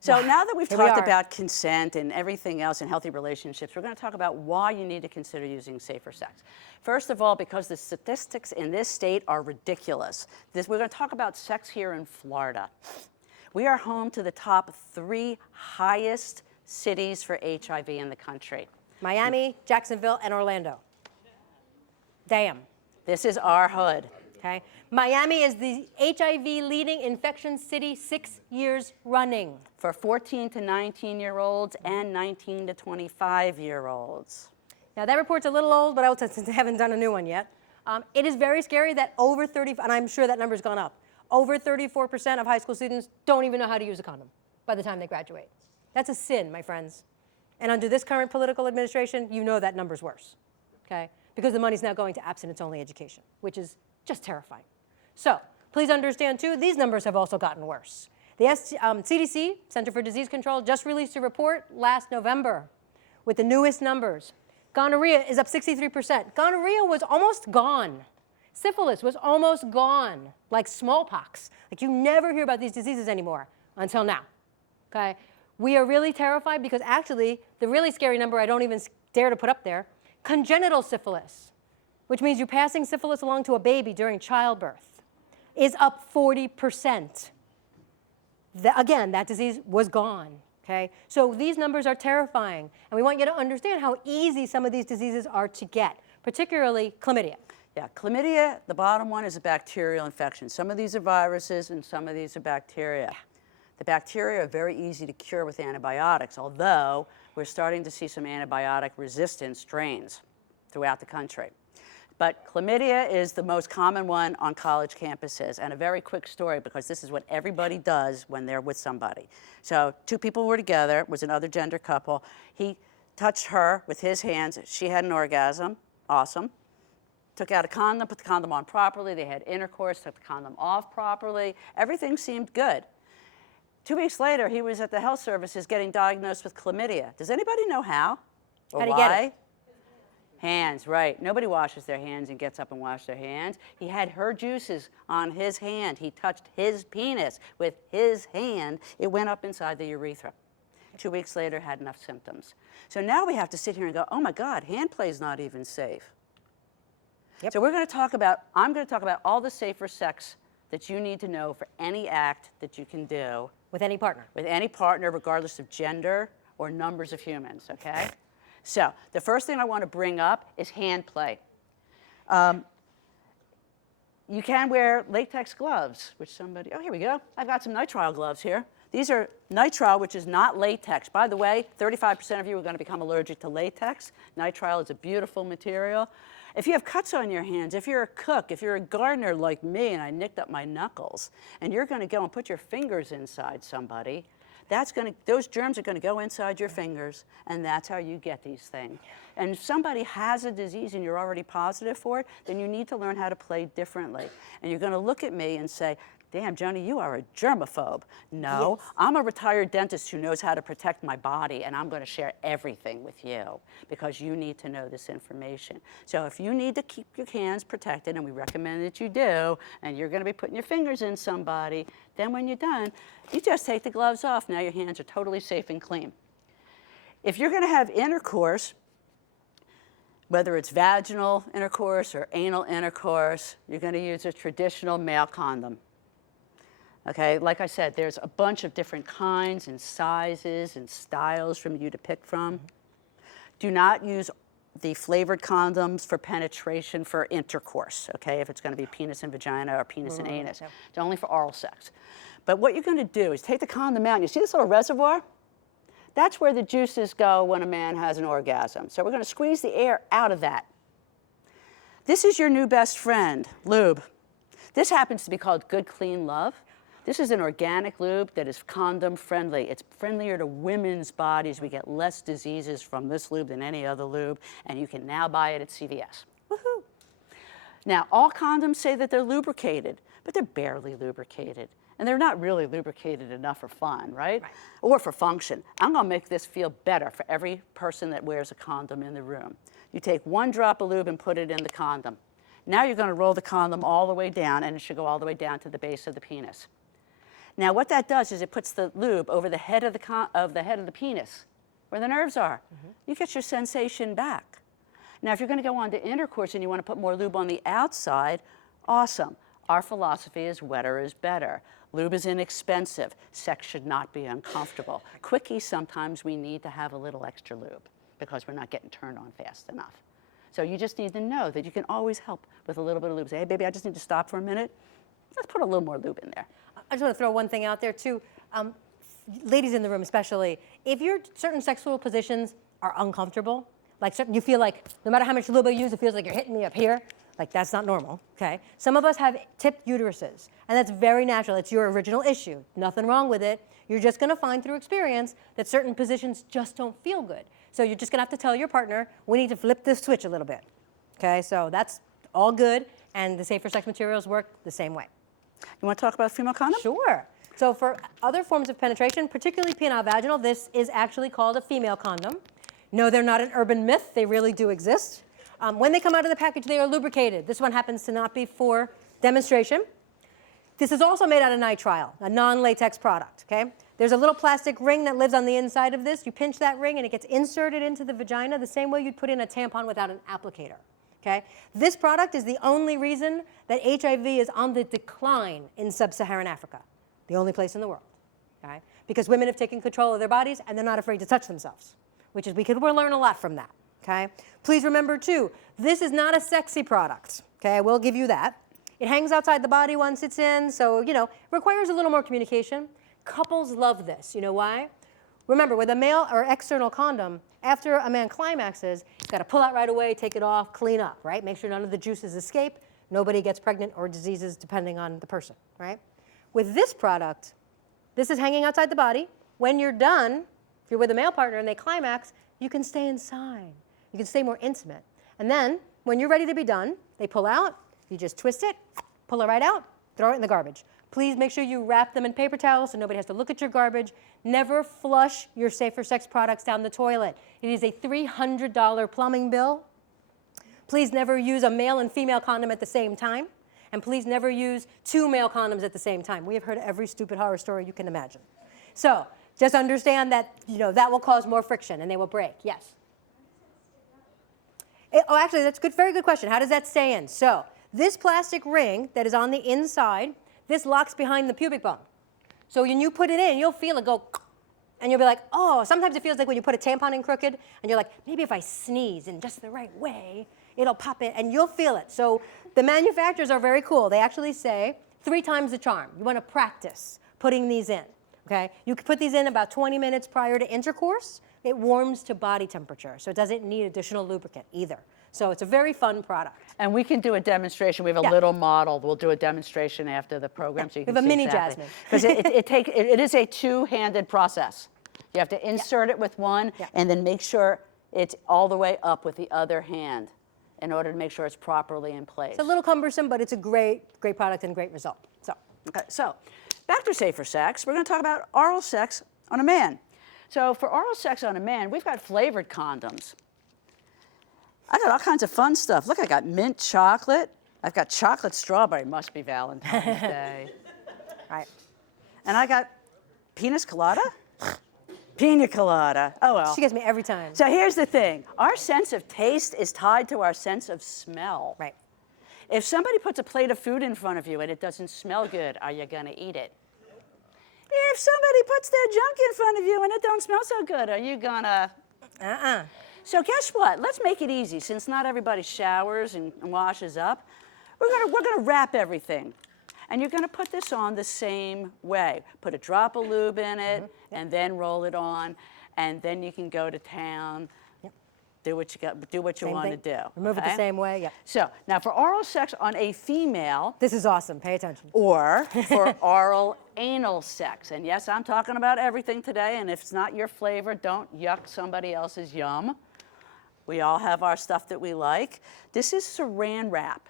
So now that we've Here we talked are. about consent and everything else in healthy relationships, we're going to talk about why you need to consider using safer sex. First of all, because the statistics in this state are ridiculous. We're going to talk about sex here in Florida. We are home to the top 3 highest cities for HIV in the country. Miami, Jacksonville, and Orlando. Damn. This is our hood. Okay. Miami is the HIV leading infection city 6 years running. For 14 to 19-year-olds and 19 to 25-year-olds. Now that report's a little old, but I haven't done a new one yet. It is very scary that over 30, and I'm sure that number's gone up, over 34% of high school students don't even know how to use a condom by the time they graduate. That's a sin, my friends. And under this current political administration, you know that number's worse, okay? Because the money's now going to abstinence-only education, which is just terrifying. So please understand, too, these numbers have also gotten worse. The CDC, Center for Disease Control, just released a report last November with the newest numbers. Gonorrhea is up 63%. Gonorrhea was almost gone. Syphilis was almost gone, like smallpox. Like you never hear about these diseases anymore until now, okay? We are really terrified because actually, the really scary number I don't even dare to put up there, congenital syphilis, which means you're passing syphilis along to a baby during childbirth, is up 40%. Again, that disease was gone, okay? So these numbers are terrifying, and we want you to understand how easy some of these diseases are to get, particularly chlamydia. Yeah, chlamydia, the bottom one, is a bacterial infection. Some of these are viruses and some of these are bacteria. The bacteria are very easy to cure with antibiotics, although we're starting to see some antibiotic-resistant strains throughout the country. But chlamydia is the most common one on college campuses. And a very quick story, because this is what everybody does when they're with somebody. So 2 people were together, it was another gender couple. He touched her with his hands. She had an orgasm. Awesome. Took out a condom, put the condom on properly. They had intercourse, took the condom off properly. Everything seemed good. 2 weeks later, he was at the health services getting diagnosed with chlamydia. Does anybody know how? Or How do you why? get it? Hands, right. Nobody washes their hands and gets up and washes their hands. He had her juices on his hand. He touched his penis with his hand. It went up inside the urethra. 2 weeks later, had enough symptoms. So now we have to sit here and go, oh my God, hand play is not even safe. Yep. So I'm going to talk about all the safer sex that you need to know for any act that you can do. With any partner. With any partner, regardless of gender or numbers of humans, okay? So the first thing I want to bring up is hand play. You can wear latex gloves, which somebody, oh, here we go. I've got some nitrile gloves here. These are nitrile, which is not latex. By the way, 35% of you are going to become allergic to latex. Nitrile is a beautiful material. If you have cuts on your hands, if you're a cook, if you're a gardener like me and I nicked up my knuckles, and you're going to go and put your fingers inside somebody, those germs are going to go inside your fingers, and that's how you get these things. And if somebody has a disease and you're already positive for it, then you need to learn how to play differently. And you're going to look at me and say, damn, Joni, you are a germaphobe. No, yes. I'm a retired dentist who knows how to protect my body, and I'm going to share everything with you because you need to know this information. So if you need to keep your hands protected, and we recommend that you do, and you're going to be putting your fingers in somebody, then when you're done, you just take the gloves off. Now your hands are totally safe and clean. If you're going to have intercourse, whether it's vaginal intercourse or anal intercourse, you're going to use a traditional male condom. Okay, like I said, there's a bunch of different kinds and sizes and styles for you to pick from. Do not use the flavored condoms for penetration for intercourse, okay, if it's going to be penis and vagina or penis and anus. Yep. It's only for oral sex. But what you're going to do is take the condom out, and you see this little reservoir? That's where the juices go when a man has an orgasm. So we're going to squeeze the air out of that. This is your new best friend, lube. This happens to be called Good Clean Love. This is an organic lube that is condom friendly. It's friendlier to women's bodies. We get less diseases from this lube than any other lube, and you can now buy it at CVS. Woohoo! Now, all condoms say that they're lubricated, but they're barely lubricated. And they're not really lubricated enough for fun, right? Or for function. I'm gonna make this feel better for every person that wears a condom in the room. You take 1 drop of lube and put it in the condom. Now you're gonna roll the condom all the way down, and it should go all the way down to the base of the penis. Now, what that does is it puts the lube over the head of the penis, where the nerves are. You get your sensation back. Now, if you're going to go on to intercourse and you want to put more lube on the outside, awesome. Our philosophy is wetter is better. Lube is inexpensive. Sex should not be uncomfortable. Quickie, sometimes we need to have a little extra lube because we're not getting turned on fast enough. So you just need to know that you can always help with a little bit of lube. Say, hey, baby, I just need to stop for a minute. Let's put a little more lube in there. I just want to throw one thing out there, too. Ladies in the room especially, if your certain sexual positions are uncomfortable, like you feel like no matter how much lube you use, it feels like you're hitting me up here, like that's not normal, okay? Some of us have tipped uteruses, and that's very natural. It's your original issue. Nothing wrong with it. You're just going to find through experience that certain positions just don't feel good. So you're just going to have to tell your partner, we need to flip this switch a little bit, okay? So that's all good, and the safer sex materials work the same way. You want to talk about female condom? Sure. So for other forms of penetration, particularly penile vaginal, this is actually called a female condom. No, they're not an urban myth. They really do exist. When they come out of the package, they are lubricated. This one happens to not be for demonstration. This is also made out of nitrile, a non-latex product, okay? There's a little plastic ring that lives on the inside of this. You pinch that ring and it gets inserted into the vagina the same way you'd put in a tampon without an applicator, okay? This product is the only reason that HIV is on the decline in sub-Saharan Africa, the only place in the world, okay? Because women have taken control of their bodies and they're not afraid to touch themselves, which is, we'll learn a lot from that, okay? Please remember too, this is not a sexy product, okay? I will give you that. It hangs outside the body once it's in, so, you know, it requires a little more communication. Couples love this. You know why? Remember, with a male or external condom, after a man climaxes, he's got to pull out right away, take it off, clean up, right? Make sure none of the juices escape. Nobody gets pregnant or diseases depending on the person, right? With this product, this is hanging outside the body. When you're done, if you're with a male partner and they climax, you can stay inside. You can stay more intimate. And then, when you're ready to be done, they pull out, you just twist it, pull it right out, throw it in the garbage. Please make sure you wrap them in paper towels so nobody has to look at your garbage. Never flush your safer sex products down the toilet. It is a $300 plumbing bill. Please never use a male and female condom at the same time. And please never use 2 male condoms at the same time. We have heard every stupid horror story you can imagine. So just understand that, you know, that will cause more friction and they will break. Yes? Actually, that's a very good question. How does that stay in? So this plastic ring that is on the inside, this locks behind the pubic bone. So when you put it in, you'll feel it go, and you'll be like, oh, sometimes it feels like when you put a tampon in crooked, and you're like, maybe if I sneeze in just the right way, it'll pop in, and you'll feel it. So the manufacturers are very cool. They actually say 3 times the charm. You want to practice putting these in, okay? You can put these in about 20 minutes prior to intercourse. It warms to body temperature, so it doesn't need additional lubricant either. So it's a very fun product. And we can do a demonstration. We have a little model. We'll do a demonstration after the program so you can see mini exactly. Jasmine. Because it is a 2-handed process. You have to insert it with one and then make sure it's all the way up with the other hand in order to make sure it's properly in place. It's a little cumbersome, but it's a great product and great result. So back to safer sex. We're going to talk about oral sex on a man. So for oral sex on a man, we've got flavored condoms. I got all kinds of fun stuff. Look, I got mint chocolate. I've got chocolate strawberry. Must be Valentine's Day. Right. And I got penis colada. Pina colada. Oh, well. She gets me every time. So here's the thing. Our sense of taste is tied to our sense of smell. Right. If somebody puts a plate of food in front of you and it doesn't smell good, are you going to eat it? If somebody puts their junk in front of you and it don't smell so good, are you going to... So guess what? Let's make it easy. Since not everybody showers and washes up, we're gonna wrap everything. And you're gonna put this on the same way. Put a drop of lube in it, and then roll it on, and then you can go to town. Do what you want to do. Remove it the same way, yeah. So now for oral sex on a female. This is awesome, pay attention. Or for oral anal sex. And yes, I'm talking about everything today, and if it's not your flavor, don't yuck somebody else's yum. We all have our stuff that we like. This is saran wrap.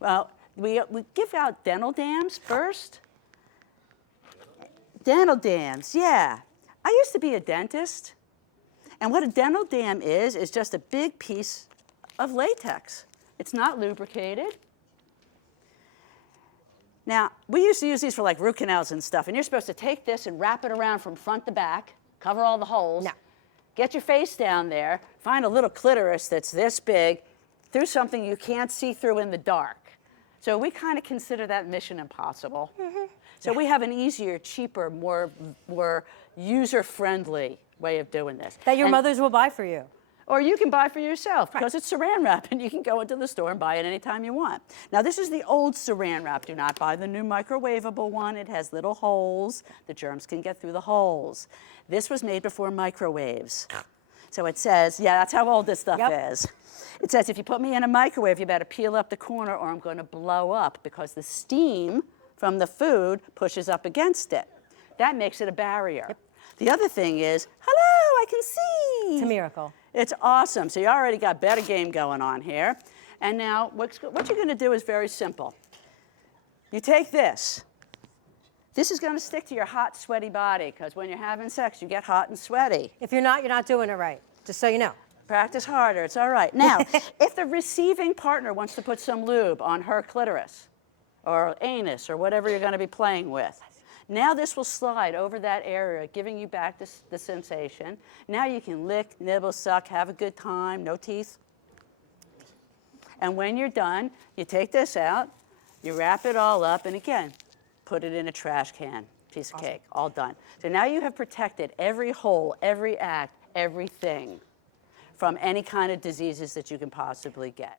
Well, we give out dental dams first. Dental dams, yeah. I used to be a dentist. And what a dental dam is just a big piece of latex. It's not lubricated. Now, we used to use these for like root canals and stuff, and you're supposed to take this and wrap it around from front to back, cover all the holes, No. get your face down there, find a little clitoris that's this big, through something you can't see through in the dark. So we kind of consider that mission impossible. So we have an easier, cheaper, more user-friendly way of doing this. That your And- mothers will buy for you. Or you can buy for yourself because it's saran wrap and you can go into the store and buy it anytime you want. Now this is the old saran wrap. Do not buy the new microwavable one. It has little holes. The germs can get through the holes. This was made before microwaves. So it says, yeah, that's how old this stuff is. It says if you put me in a microwave, you better peel up the corner or I'm going to blow up because the steam from the food pushes up against it. That makes it a barrier. The other thing is, hello, I can see. It's a miracle. It's awesome. So you already got better game going on here. And now what you're going to do is very simple. You take this. This is going to stick to your hot, sweaty body because when you're having sex, you get hot and sweaty. If you're not doing it right, just so you know. Practice harder. It's all right. Now, if the receiving partner wants to put some lube on her clitoris or anus or whatever you're going to be playing with, now this will slide over that area, giving you back the sensation. Now you can lick, nibble, suck, have a good time, no teeth. And when you're done, you take this out, you wrap it all up, and again, put it in a trash can. Piece of cake, all done. So now you have protected every hole, every act, everything from any kind of diseases that you can possibly get.